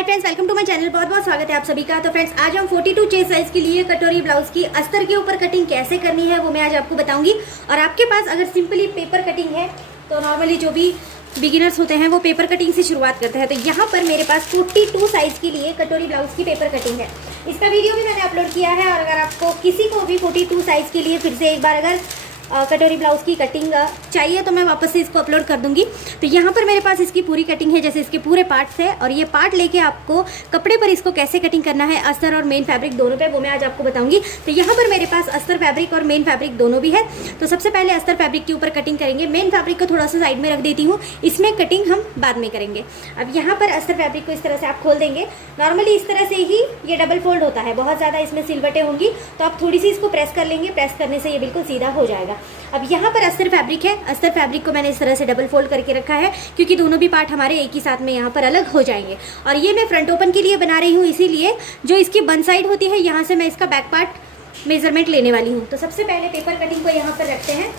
Hi friends, welcome to my channel. बहुत बहुत स्वागत है आप सभी का। तो फ्रेंड्स, आज हम 42 चेस्ट साइज के लिए कटोरी ब्लाउज की अस्तर के ऊपर कटिंग कैसे करनी है वो मैं आज आपको बताऊंगी। और आपके पास अगर सिंपली पेपर कटिंग है तो नॉर्मली जो भी बिगिनर्स होते हैं वो पेपर कटिंग से शुरुआत करते हैं। तो यहाँ पर मेरे पास 42 साइज के लिए कटोरी ब्लाउज की पेपर कटिंग है। इसका वीडियो भी मैंने अपलोड किया है। और अगर आपको किसी को भी 42 साइज के लिए फिर से एक बार अगर कटोरी ब्लाउज की कटिंग चाहिए तो मैं वापस से इसको अपलोड कर दूंगी। तो यहाँ पर मेरे पास इसकी पूरी कटिंग है, जैसे इसके पूरे पार्ट्स है। और ये पार्ट लेके आपको कपड़े पर इसको कैसे कटिंग करना है, अस्तर और मेन फैब्रिक दोनों पे, वो मैं आज आपको बताऊंगी। तो यहाँ पर मेरे पास अस्तर फैब्रिक और मेन फैब्रिक दोनों भी है। तो सबसे पहले अस्तर फैब्रिक के ऊपर कटिंग करेंगे। मेन फैब्रिक को थोड़ा सा साइड में रख देती हूँ, इसमें कटिंग हम बाद में करेंगे। अब यहाँ पर अस्तर फैब्रिक को इस तरह से आप खोल देंगे। नॉर्मली इस तरह से ही ये डबल फोल्ड होता है, बहुत ज़्यादा इसमें सिलवटें होंगी तो आप थोड़ी सी इसको प्रेस कर लेंगे। प्रेस करने से ये बिल्कुल सीधा हो जाएगा। अब यहाँ पर अस्तर फैब्रिक है। अस्तर फैब्रिक को मैंने इस तरह से डबल फोल्ड करके रखा है क्योंकि दोनों भी पार्ट हमारे एक ही साथ में यहाँ पर अलग हो जाएंगे। और ये मैं फ्रंट ओपन के लिए बना रही हूँ, इसीलिए जो इसकी वन साइड होती है यहाँ से मैं इसका बैक पार्ट मेजरमेंट लेने वाली हूँ। तो सबसे पहले पेपर कटिंग को यहाँ पर रखते हैं।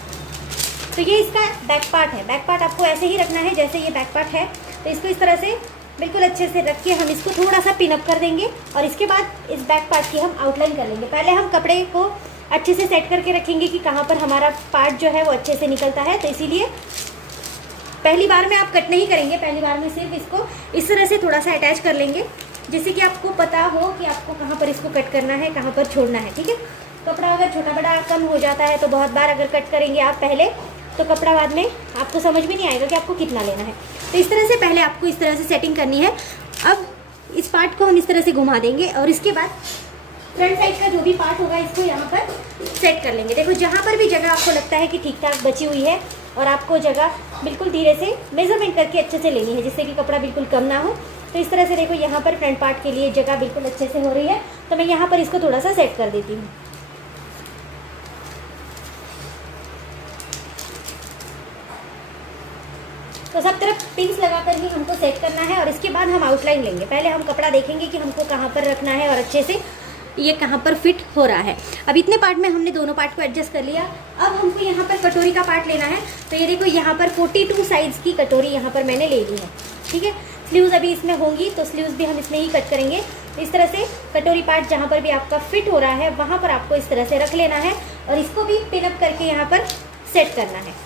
तो ये इसका बैक पार्ट है। बैक पार्ट आपको ऐसे ही रखना है जैसे ये बैक पार्ट है। तो इसको इस तरह से बिल्कुल अच्छे से रख के हम इसको थोड़ा सा पिन अप कर देंगे। और इसके बाद इस बैक पार्ट की हम आउटलाइन कर लेंगे। पहले हम कपड़े को अच्छे से सेट करके रखेंगे कि कहाँ पर हमारा पार्ट जो है वो अच्छे से निकलता है। तो इसीलिए पहली बार में आप कट नहीं करेंगे, पहली बार में सिर्फ इसको इस तरह से थोड़ा सा अटैच कर लेंगे, जिससे कि आपको पता हो कि आपको कहाँ पर इसको कट करना है, कहाँ पर छोड़ना है। ठीक है। कपड़ा अगर छोटा बड़ा कम हो जाता है तो बहुत बार अगर कट करेंगे आप पहले, तो कपड़ा बाद में आपको समझ भी नहीं आएगा कि आपको कितना लेना है। तो इस तरह से पहले आपको इस तरह से सेटिंग करनी है। अब इस पार्ट को हम इस तरह से घुमा देंगे और इसके बाद फ्रंट साइड का जो भी पार्ट होगा इसको यहाँ पर सेट कर लेंगे। देखो, जहाँ पर भी जगह आपको लगता है कि ठीक ठाक बची हुई है और आपको जगह बिल्कुल धीरे से मेजरमेंट करके अच्छे से लेनी है, जिससे कि कपड़ा बिल्कुल कम ना हो। तो इस तरह से देखो, यहाँ पर फ्रंट पार्ट के लिए जगह बिल्कुल अच्छे से हो रही है। तो मैं यहाँ पर इसको थोड़ा सा सेट कर देती हूँ। तो सब तरफ पिंस लगाकर ही हमको सेट करना है। और इसके बाद हम आउटलाइन लेंगे। पहले हम कपड़ा देखेंगे कि हमको कहाँ पर रखना है और अच्छे से ये कहाँ पर फिट हो रहा है। अब इतने पार्ट में हमने दोनों पार्ट को एडजस्ट कर लिया। अब हमको यहाँ पर कटोरी का पार्ट लेना है। तो ये देखो, यहाँ पर 42 साइज की कटोरी यहाँ पर मैंने ले ली है। ठीक है। स्लीव्स अभी इसमें होंगी तो स्लीव्स भी हम इसमें ही कट करेंगे। इस तरह से कटोरी पार्ट जहाँ पर भी आपका फिट हो रहा है वहाँ पर आपको इस तरह से रख लेना है और इसको भी पिन अप करके यहाँ पर सेट करना है।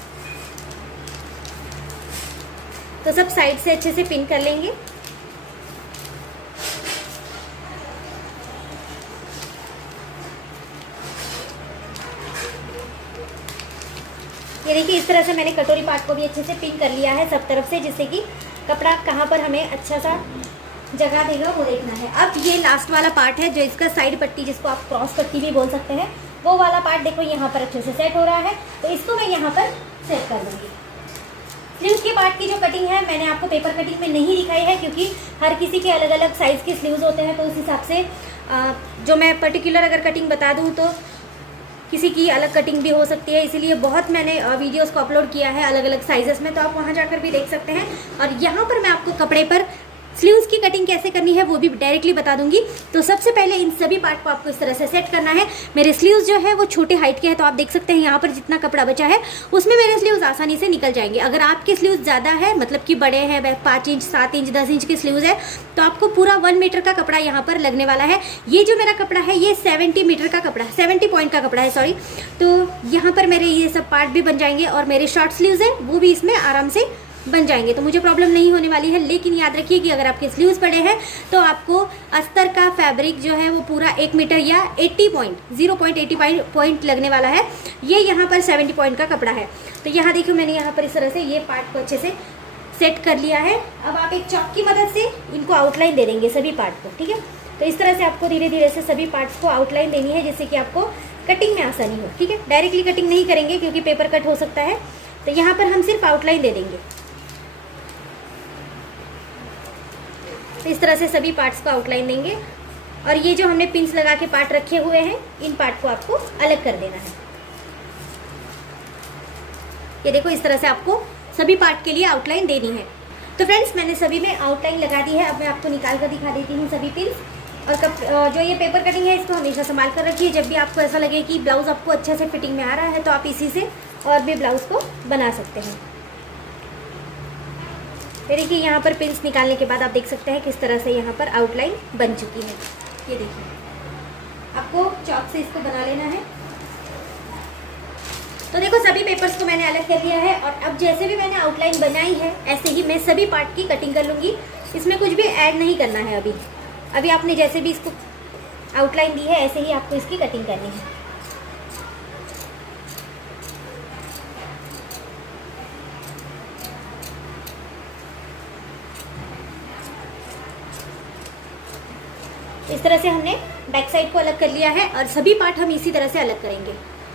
तो सब साइड से अच्छे से पिन कर लेंगे। ये देखिए, इस तरह से मैंने कटोरी पार्ट को भी अच्छे से पिन कर लिया है सब तरफ से, जिससे कि कपड़ा कहाँ पर हमें अच्छा सा जगह देगा वो देखना है। अब ये लास्ट वाला पार्ट है जो इसका साइड पट्टी, जिसको आप क्रॉस पट्टी भी बोल सकते हैं, वो वाला पार्ट देखो यहाँ पर अच्छे से सेट हो रहा है। तो इसको मैं यहाँ पर सेट कर दूँगी। स्लीव्स के पार्ट की जो कटिंग है मैंने आपको पेपर कटिंग में नहीं दिखाई है, क्योंकि हर किसी के अलग अलग साइज़ के स्लीव्स होते हैं। तो उस हिसाब से जो मैं पर्टिकुलर अगर कटिंग बता दूँ तो किसी की अलग कटिंग भी हो सकती है। इसीलिए बहुत मैंने वीडियोस को अपलोड किया है अलग अलग साइजेस में, तो आप वहाँ जाकर भी देख सकते हैं। और यहाँ पर मैं आपको कपड़े पर स्लीव्स की कटिंग कैसे करनी है वो भी डायरेक्टली बता दूंगी। तो सबसे पहले इन सभी पार्ट को आपको इस तरह से सेट करना है। मेरे स्लीव्स जो है वो छोटे हाइट के हैं, तो आप देख सकते हैं यहाँ पर जितना कपड़ा बचा है उसमें मेरे स्लीव्स आसानी से निकल जाएंगे। अगर आपके स्लीव्स ज़्यादा है, मतलब कि बड़े हैं, 5 इंच 7 इंच 10 इंच के स्लीव्स है, तो आपको पूरा 1 मीटर का कपड़ा यहाँ पर लगने वाला है। ये जो मेरा कपड़ा है ये 70 मीटर का कपड़ा है, 70 पॉइंट का कपड़ा है, सॉरी। तो यहाँ पर मेरे ये सब पार्ट भी बन जाएंगे और मेरे शॉर्ट स्लीव्स है वो भी इसमें आराम से बन जाएंगे। तो मुझे प्रॉब्लम नहीं होने वाली है। लेकिन याद रखिए कि अगर आपके स्लीव्स बड़े हैं तो आपको अस्तर का फैब्रिक जो है वो पूरा 1 मीटर या 80 पॉइंट 0.80 पॉइंट लगने वाला है। ये यहाँ पर 70 पॉइंट का कपड़ा है। तो यहाँ देखो, मैंने यहाँ पर इस तरह से ये पार्ट को अच्छे से सेट कर लिया है। अब आप एक चॉक की मदद से इनको आउटलाइन दे देंगे सभी पार्ट को। ठीक है। तो इस तरह से आपको धीरे धीरे से सभी पार्ट्स को आउटलाइन देनी है, जिससे कि आपको कटिंग में आसानी हो। ठीक है। डायरेक्टली कटिंग नहीं करेंगे क्योंकि पेपर कट हो सकता है। तो यहाँ पर हम सिर्फ आउटलाइन दे देंगे। तो इस तरह से सभी पार्ट्स को आउटलाइन देंगे। और ये जो हमने पिंस लगा के पार्ट रखे हुए हैं, इन पार्ट को आपको अलग कर देना है। ये देखो, इस तरह से आपको सभी पार्ट के लिए आउटलाइन देनी है। तो फ्रेंड्स, मैंने सभी में आउटलाइन लगा दी है। अब मैं आपको निकाल कर दिखा देती हूँ सभी पिंस। और जो ये पेपर कटिंग है इसको हमेशा संभाल कर रखिए। जब भी आपको ऐसा लगे कि ब्लाउज़ आपको अच्छे से फिटिंग में आ रहा है तो आप इसी से और भी ब्लाउज़ को बना सकते हैं। ये देखिए यहाँ पर पिंस निकालने के बाद आप देख सकते हैं किस तरह से यहाँ पर आउटलाइन बन चुकी है। ये देखिए, आपको चॉक से इसको बना लेना है। तो देखो सभी पेपर्स को मैंने अलग कर लिया है और अब जैसे भी मैंने आउटलाइन बनाई है ऐसे ही मैं सभी पार्ट की कटिंग कर लूँगी। इसमें कुछ भी ऐड नहीं करना है। अभी आपने जैसे भी इसको आउटलाइन दी है ऐसे ही आपको इसकी कटिंग करनी है। इस तरह से हमने बैक साइड को अलग कर लिया है और सभी पार्ट हम इसी तरह से अलग करेंगे।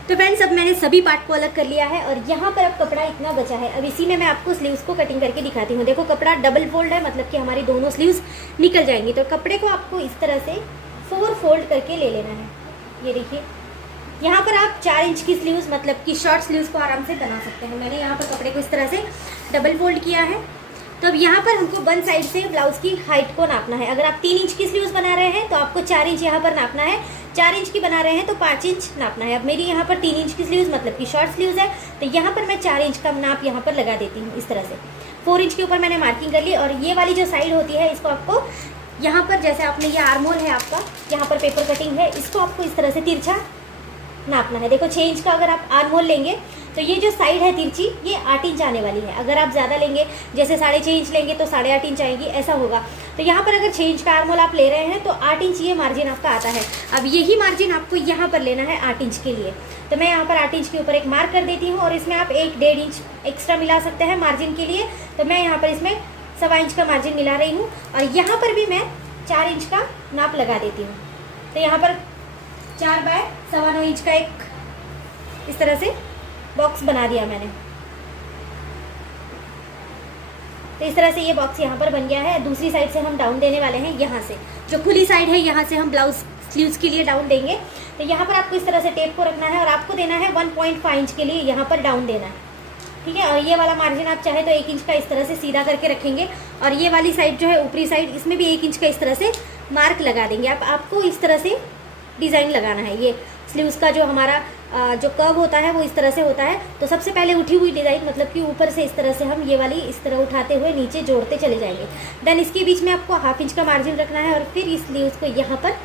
तो फ्रेंड्स अब मैंने सभी पार्ट को अलग कर लिया है और यहाँ पर अब कपड़ा इतना बचा है। अब इसी में मैं आपको स्लीव्स को कटिंग करके दिखाती हूँ। देखो कपड़ा डबल फोल्ड है, मतलब कि हमारी दोनों स्लीव्स निकल जाएंगी। तो कपड़े को आपको इस तरह से 4 फोल्ड करके ले लेना है। ये देखिए, यहाँ पर आप 4 इंच की स्लीव्स मतलब कि शॉर्ट स्लीव्स को आराम से बना सकते हैं। मैंने यहाँ पर कपड़े को इस तरह से डबल फोल्ड किया है। तो अब यहाँ पर हमको वन साइड से ब्लाउज़ की हाइट को नापना है। अगर आप 3 इंच की स्लीव्स बना रहे हैं तो आपको 4 इंच यहाँ पर नापना है। 4 इंच की बना रहे हैं तो 5 इंच नापना है। अब मेरी यहाँ पर 3 इंच की स्लीव्स मतलब कि शॉर्ट स्लीव्स है, तो यहाँ पर मैं 4 इंच का नाप यहाँ पर लगा देती हूँ। इस तरह से 4 इंच के ऊपर मैंने मार्किंग कर ली और ये वाली जो साइड होती है इसको आपको यहाँ पर, जैसे आपने ये आर्म होल है आपका, यहाँ पर पेपर कटिंग है, इसको आपको इस तरह से तिरछा नापना है। देखो 6 इंच का अगर आप आर्म होल लेंगे तो ये जो साइड है तिरछी ये 8 इंच आने वाली है। अगर आप ज़्यादा लेंगे, जैसे 6.5 इंच लेंगे तो 8.5 इंच आएगी, ऐसा होगा। तो यहाँ पर अगर 6 इंच का आर्म होल आप ले रहे हैं तो 8 इंच ये मार्जिन आपका आता है। अब यही मार्जिन आपको यहाँ पर लेना है 8 इंच के लिए। तो मैं यहाँ पर 8 इंच के ऊपर एक मार्क कर देती हूँ और इसमें आप 1-1.5 इंच एक्स्ट्रा मिला सकते हैं मार्जिन के लिए। तो मैं यहाँ पर इसमें 1.25 इंच का मार्जिन मिला रही हूँ और यहाँ पर भी मैं 4 इंच का नाप लगा देती हूँ। तो यहाँ पर 4 बाय 9.25 इंच का एक इस तरह से बॉक्स बना दिया मैंने। तो इस तरह से ये बॉक्स यहाँ पर बन गया है। दूसरी साइड से हम डाउन देने वाले हैं। यहाँ से जो खुली साइड है यहाँ से हम ब्लाउज स्लीव्स के लिए डाउन देंगे। तो यहाँ पर आपको इस तरह से टेप को रखना है और आपको देना है 1.5 इंच के लिए यहाँ पर डाउन देना है, ठीक है। और ये वाला मार्जिन आप चाहे तो 1 इंच का इस तरह से सीधा करके रखेंगे और ये वाली साइड जो है ऊपरी साइड, इसमें भी 1 इंच का इस तरह से मार्क लगा देंगे। अब आपको इस तरह से डिज़ाइन लगाना है। ये स्लीव्स का जो हमारा जो कर्व होता है वो इस तरह से होता है। तो सबसे पहले उठी हुई डिज़ाइन मतलब कि ऊपर से इस तरह से हम ये वाली इस तरह उठाते हुए नीचे जोड़ते चले जाएंगे। देन इसके बीच में आपको 1/2 इंच का मार्जिन रखना है और फिर इस स्लीव्स को यहाँ पर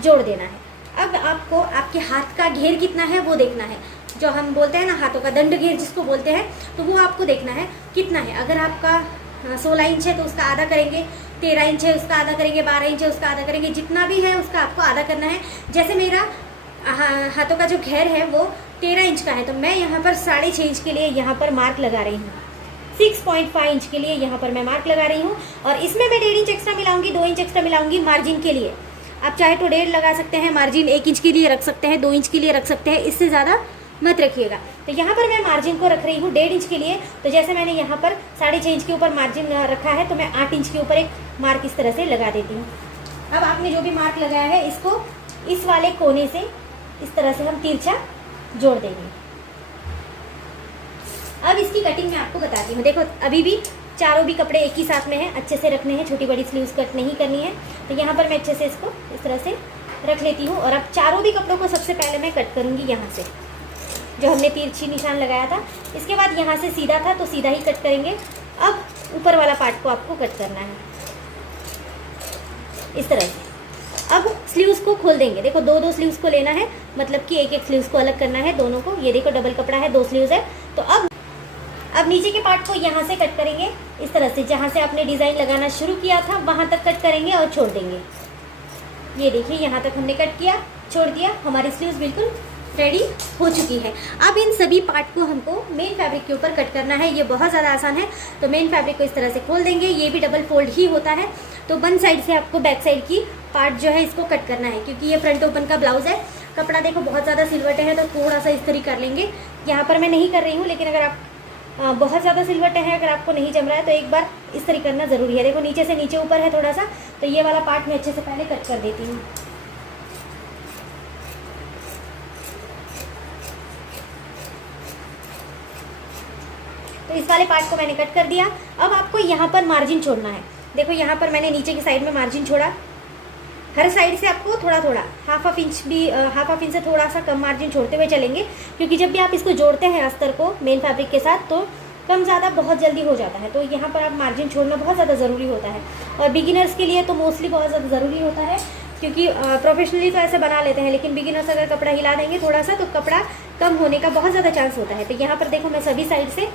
जोड़ देना है। अब आपको आपके हाथ का घेर कितना है वो देखना है। जो हम बोलते हैं ना हाथों का दंड घेर जिसको बोलते हैं, तो वो आपको देखना है कितना है। अगर आपका 16 इंच है तो उसका आधा करेंगे, 13 इंच है उसका आधा करेंगे, 12 इंच है उसका आधा करेंगे, जितना भी है उसका आपको आधा करना है। जैसे मेरा हाथों का जो घेर है वो 13 इंच का है तो मैं यहाँ पर 6.5 इंच के लिए यहाँ पर मार्क लगा रही हूँ। 6.5 इंच के लिए यहाँ पर मैं मार्क लगा रही हूँ और इसमें मैं 1.5 इंच एक्स्ट्रा मिलाऊंगी, 2 इंच एक्स्ट्रा मिलाऊंगी मार्जिन के लिए। आप चाहे तो 1.5 लगा सकते हैं, मार्जिन 1 इंच के लिए रख सकते हैं, 2 इंच के लिए रख सकते हैं, इससे ज़्यादा मत रखिएगा। तो यहाँ पर मैं मार्जिन को रख रही हूँ 1.5 इंच के लिए। तो जैसे मैंने यहाँ पर 6.5 इंच के ऊपर मार्जिन रखा है तो मैं 8 इंच के ऊपर एक मार्क इस तरह से लगा देती हूँ। अब आपने जो भी मार्क लगाया है इसको इस वाले कोने से इस तरह से हम तिरछा जोड़ देंगे। अब इसकी कटिंग मैं आपको बताती हूँ। देखो अभी भी चारों भी कपड़े एक ही साथ में हैं, अच्छे से रखने हैं, छोटी बड़ी स्लीव्स कट नहीं करनी है। तो यहाँ पर मैं अच्छे से इसको इस तरह से रख लेती हूँ और अब चारों भी कपड़ों को सबसे पहले मैं कट करूँगी यहाँ से, जो हमने तिरछी निशान लगाया था। इसके बाद यहाँ से सीधा था तो सीधा ही कट करेंगे। अब ऊपर वाला पार्ट को आपको कट करना है इस तरह से। अब स्लीव्स को खोल देंगे। देखो 2-2 स्लीव्स को लेना है, मतलब कि 1-1 स्लीव्स को अलग करना है दोनों को। ये देखो डबल कपड़ा है, 2 स्लीव्स है। तो अब नीचे के पार्ट को यहाँ से कट करेंगे इस तरह से। जहाँ से आपने डिज़ाइन लगाना शुरू किया था वहाँ तक कट करेंगे और छोड़ देंगे। ये देखिए यहाँ तक हमने कट किया, छोड़ दिया, हमारी स्लीव्स बिल्कुल रेडी हो चुकी है। अब इन सभी पार्ट को हमको मेन फैब्रिक के ऊपर कट करना है। ये बहुत ज़्यादा आसान है। तो मेन फैब्रिक को इस तरह से खोल देंगे। ये भी डबल फोल्ड ही होता है। तो वन साइड से आपको बैक साइड की पार्ट जो है इसको कट करना है, क्योंकि ये फ्रंट ओपन का ब्लाउज है। कपड़ा देखो बहुत ज़्यादा सिलवटे है तो थोड़ा सा इस तरह कर लेंगे। यहाँ पर मैं नहीं कर रही हूँ, लेकिन अगर आप बहुत ज़्यादा सिलवटे हैं, अगर आपको नहीं जम रहा है तो एक बार इस तरह करना ज़रूरी है। देखो नीचे से नीचे ऊपर है थोड़ा सा, तो ये वाला पार्ट मैं अच्छे से पहले कट कर देती हूँ। तो इस वाले पार्ट को मैंने कट कर दिया। अब आपको यहाँ पर मार्जिन छोड़ना है। देखो यहाँ पर मैंने नीचे की साइड में मार्जिन छोड़ा। हर साइड से आपको थोड़ा थोड़ा हाफ इंच से थोड़ा सा कम मार्जिन छोड़ते हुए चलेंगे, क्योंकि जब भी आप इसको जोड़ते हैं अस्तर को मेन फैब्रिक के साथ तो कम ज़्यादा बहुत जल्दी हो जाता है, तो यहाँ पर आप मार्जिन छोड़ना बहुत ज़्यादा ज़रूरी होता है। और बिगिनर्स के लिए तो मोस्टली बहुत ज़्यादा ज़रूरी होता है, क्योंकि प्रोफेशनली तो ऐसे बना लेते हैं, लेकिन बिगिनर्स अगर कपड़ा हिला देंगे थोड़ा सा तो कपड़ा कम होने का बहुत ज़्यादा चांस होता है। तो यहाँ पर देखो मैं सभी साइड से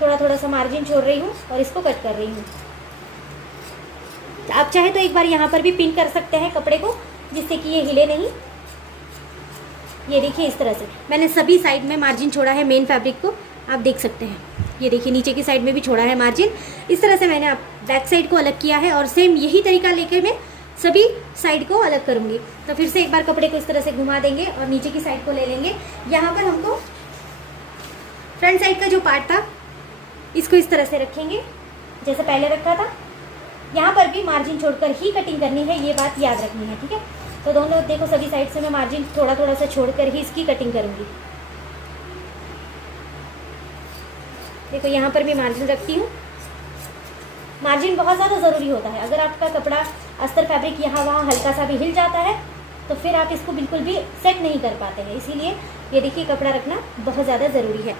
थोड़ा थोड़ा सा मार्जिन छोड़ रही हूँ और इसको कट कर रही हूँ। आप चाहे तो एक बार यहाँ पर भी पिन कर सकते हैं कपड़े को, जिससे कि ये हिले नहीं। ये देखिए इस तरह से मैंने सभी साइड में मार्जिन छोड़ा है मेन फैब्रिक को, आप देख सकते हैं। ये देखिए नीचे की साइड में भी छोड़ा है मार्जिन। इस तरह से मैंने बैक साइड को अलग किया है और सेम यही तरीका लेकर मैं सभी साइड को अलग करूँगी। तो फिर से एक बार कपड़े को इस तरह से घुमा देंगे और नीचे की साइड को ले लेंगे। यहाँ पर हमको फ्रंट साइड का जो पार्ट था इसको इस तरह से रखेंगे जैसे पहले रखा था। यहाँ पर भी मार्जिन छोड़कर ही कटिंग करनी है, ये बात याद रखनी है, ठीक है। तो दोनों देखो सभी साइड से मैं मार्जिन थोड़ा थोड़ा सा छोड़कर ही इसकी कटिंग करूँगी। देखो यहाँ पर भी मार्जिन रखती हूँ। मार्जिन बहुत ज़्यादा ज़रूरी होता है। अगर आपका कपड़ा अस्तर फैब्रिक यहाँ वहाँ हल्का सा भी हिल जाता है तो फिर आप इसको बिल्कुल भी सेट नहीं कर पाते हैं, इसीलिए ये देखिए कपड़ा रखना बहुत ज़्यादा ज़रूरी है।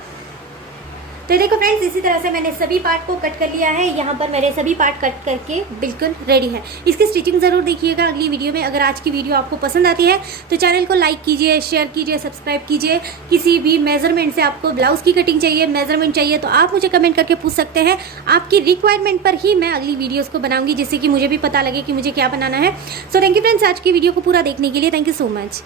तो देखो फ्रेंड्स, इसी तरह से मैंने सभी पार्ट को कट कर लिया है। यहाँ पर मेरे सभी पार्ट कट करके बिल्कुल रेडी है। इसकी स्टिचिंग ज़रूर देखिएगा अगली वीडियो में। अगर आज की वीडियो आपको पसंद आती है तो चैनल को लाइक कीजिए, शेयर कीजिए, सब्सक्राइब कीजिए। किसी भी मेजरमेंट से आपको ब्लाउज़ की कटिंग चाहिए, मेजरमेंट चाहिए, तो आप मुझे कमेंट करके पूछ सकते हैं। आपकी रिक्वायरमेंट पर ही मैं अगली वीडियोज़ को बनाऊँगी, जिससे कि मुझे भी पता लगे कि मुझे क्या बनाना है। सो थैंक यू फ्रेंड्स आज की वीडियो को पूरा देखने के लिए। Thank you so much.